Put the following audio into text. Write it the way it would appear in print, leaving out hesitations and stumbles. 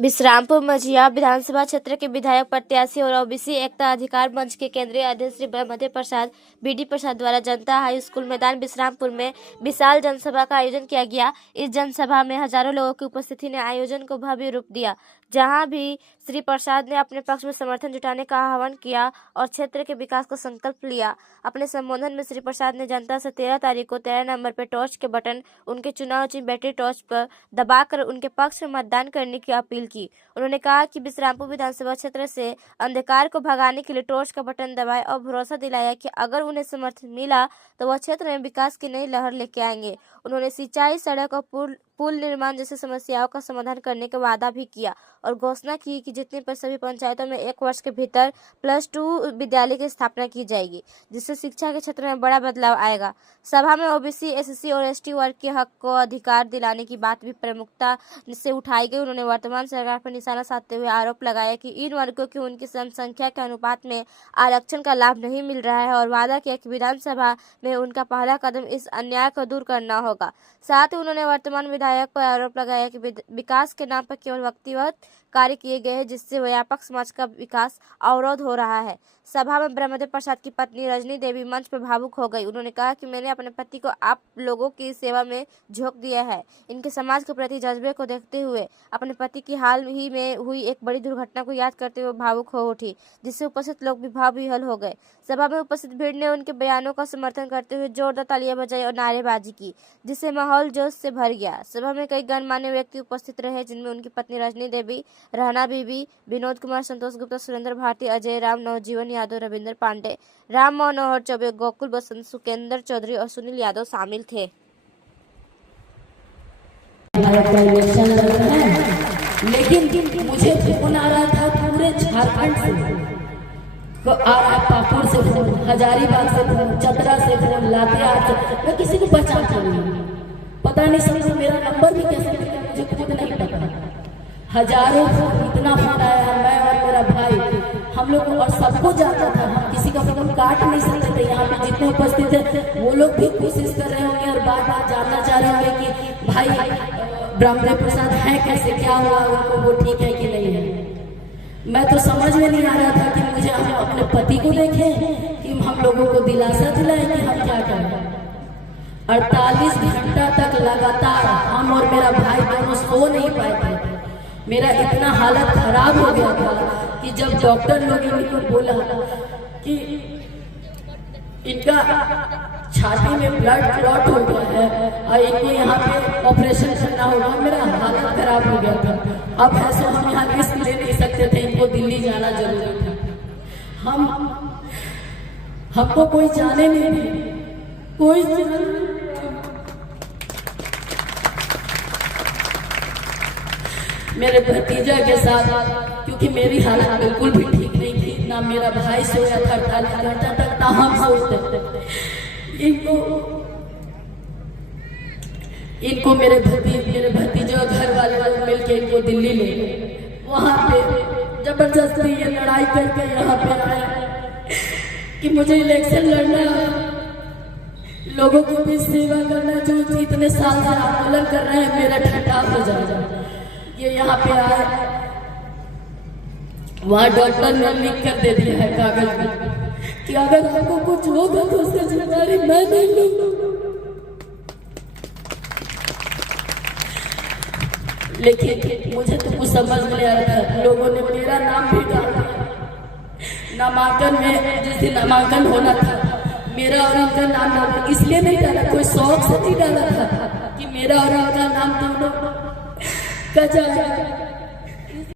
विश्रामपुर मझिया विधानसभा क्षेत्र के विधायक प्रत्याशी और ओबीसी एकता अधिकार मंच के केंद्रीय अध्यक्ष श्री ब्रह्मदेव प्रसाद बीडी प्रसाद द्वारा जनता हाई स्कूल मैदान विश्रामपुर में विशाल जनसभा का आयोजन किया गया। इस जनसभा में हजारों लोगों की उपस्थिति ने आयोजन को भव्य रूप दिया, जहां भी श्री प्रसाद ने अपने पक्ष में समर्थन जुटाने का आह्वान किया और क्षेत्र के विकास को संकल्प लिया। अपने संबोधन में श्री प्रसाद ने जनता से 13 तारीख को 13 नंबर पर टॉर्च के बटन उनके चुनाव चिन्ह बैटरी टॉर्च पर दबाकर उनके पक्ष में मतदान करने की अपील की। उन्होंने कहा कि विश्रामपुर विधानसभा क्षेत्र से अंधकार को भगाने के लिए टॉर्च का बटन दबाए और भरोसा दिलाया कि अगर उन्हें समर्थन मिला तो वह क्षेत्र में विकास की नई लहर लेके आएंगे। उन्होंने सिंचाई, सड़क और पुल निर्माण जैसे समस्याओं का समाधान करने का वादा भी किया और घोषणा की कि जितने पर सभी पंचायतों में 1 वर्ष के भीतर +2 विद्यालय की स्थापना की जाएगी, जिससे शिक्षा के क्षेत्र में बड़ा बदलाव आएगा। सभा में ओबीसी, एससी और एसटी वर्ग के हक को अधिकार दिलाने की बात भी प्रमुखता से उठाई गई। उन्होंने वर्तमान सरकार पर निशाना साधते हुए आरोप लगाया कि इन वर्गों की उनकी जनसंख्या के अनुपात में आरक्षण का लाभ नहीं मिल रहा है और वादा किया कि विधानसभा में उनका पहला कदम इस अन्याय को दूर करना होगा। साथ ही उन्होंने वर्तमान विधायक पर आरोप लगाया कि विकास के नाम पर केवल व्यक्तिगत कार्य किए गए हैं, जिससे व्यापक समाज का विकास अवरोध हो रहा है। सभा में ब्रह्मदेव प्रसाद की पत्नी रजनी देवी मंच पर भावुक हो गई। उन्होंने कहा कि मैंने अपने पति को आप लोगों की सेवा में झोंक दिया है। इनके समाज के प्रति जज्बे को देखते हुए अपने पति की हाल ही में हुई एक बड़ी दुर्घटना को याद करते हुए भावुक हो उठी, जिससे उपस्थित लोग भी भाव विह्वल हो गए। सभा में उपस्थित भीड़ ने उनके बयानों का समर्थन करते हुए जोरदार तालियां बजाई और नारेबाजी की, जिससे माहौल जोश से भर गया। सभा में कई गणमान्य व्यक्ति उपस्थित रहे, जिनमें उनकी पत्नी रजनी देवी, रहना बीबी, विनोद कुमार, संतोष गुप्ता, सुरेंद्र भारती, अजय राम, नवजीवन यादव, रविंद्र पांडे, राम मनोहर चौबे, गोकुल बसंत, सुकेंद्र चौधरी और सुनील यादव शामिल थे। लेकिन मुझे फोन आ रहा था पूरे झारखंड से, तो आ रहा पाकुड़ से फोन, हजारीबाग से फोन, चतरा से फोन, लातेहार से। मैं किसी को पहचानता नहीं, पता नहीं समझो मेरा नंबर भी कैसे मिला, मुझे खुद नहीं पता। हजारों फोन, इतना फोन आया। मैं और मेरा भाई हम लोग और सबको जाता था, हम किसी का फोन काट नहीं सकते थे। यहाँ पे जितने उपस्थित थे वो लोग भी कोशिश कर रहे होंगे और बार बार जानना चाह रहे होंगे कि भाई ब्रह्मदेव प्रसाद है कैसे, क्या हुआ उनको, वो ठीक है कि नहीं है। मैं तो समझ में नहीं आ रहा था कि मुझे हम अपने पति को देखें कि हम लोगों को दिलासा दिलाएं कि हम क्या करें। 48 घंटा तक लगातार हम और मेरा भाई दोनों सो नहीं पाए थे। मेरा इतना हालत खराब हो गया था कि जब डॉक्टर लोग इनको बोला कि इनका छाती में ब्लड क्लॉट हो गया है और इनको यहाँ पे ऑपरेशन करना होगा, मेरा हालत खराब हो गया था। अब ऐसे हम यहाँ रिस्क ले नहीं सकते थे, इनको दिल्ली जाना जरूरी था। हमको कोई जाने नहीं दे, कोई मेरे भतीजा के साथ, क्योंकि मेरी हालत बिल्कुल भी ठीक नहीं थी। ना मेरा भाई सोया था 48 घंटा तक, ना हम सोते थे। इनको मेरे भतीजे और घर वाले लोग मिलके इनको दिल्ली ले गए। वहां पे जबरदस्ती ये लड़ाई करके यहाँ पे आए कि मुझे इलेक्शन लड़ना, लोगों की भी सेवा करना, जो इतने साल से आंदोलन कर रहे हैं मेरा ठंडा हो जाए। ये यहाँ पे आए, वहाँ डॉक्टर ने लिख कर दे दिया है कागज में कि अगर आपको कुछ होगा तो उसका जिम्मेदारी मैं नहीं लूंगा। लेकिन मुझे तो कुछ समझ में आ रहा था। लोगों ने मेरा नाम भी डाल दिया नामांकन में। जिस दिन नामांकन होना था मेरा और इनका नाम डाला, इसलिए नहीं डाला, कोई शौक से नहीं डाला था कि मेरा और इनका नाम दोनों का जाए।